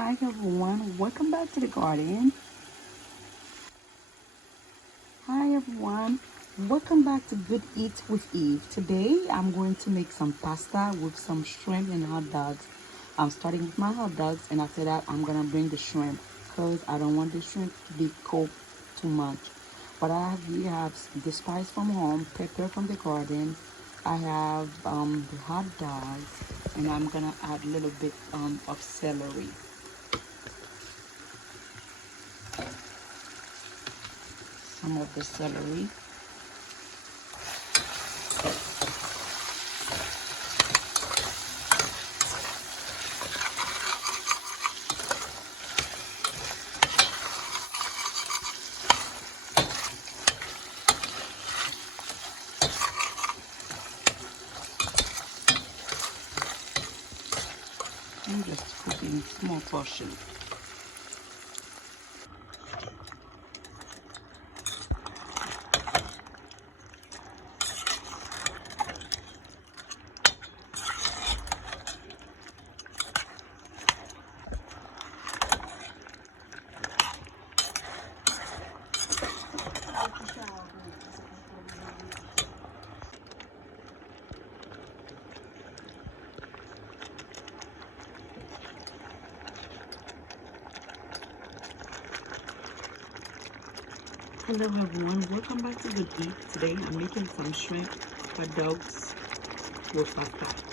Hi everyone, welcome back to the garden. Hi everyone, welcome back to Good Eat with Eve. Today I'm going to make some pasta with some shrimp and hot dogs. I'm starting with my hot dogs, and after that I'm gonna bring the shrimp because I don't want the shrimp to be cooked too much. But we have the spice from home, pepper from the garden. I have the hot dogs, and I'm gonna add a little bit of celery. Some of the celery. I'm just cooking small portion. Hello everyone, welcome back to Good Eat. Today I'm making some shrimp hot dogs with pasta.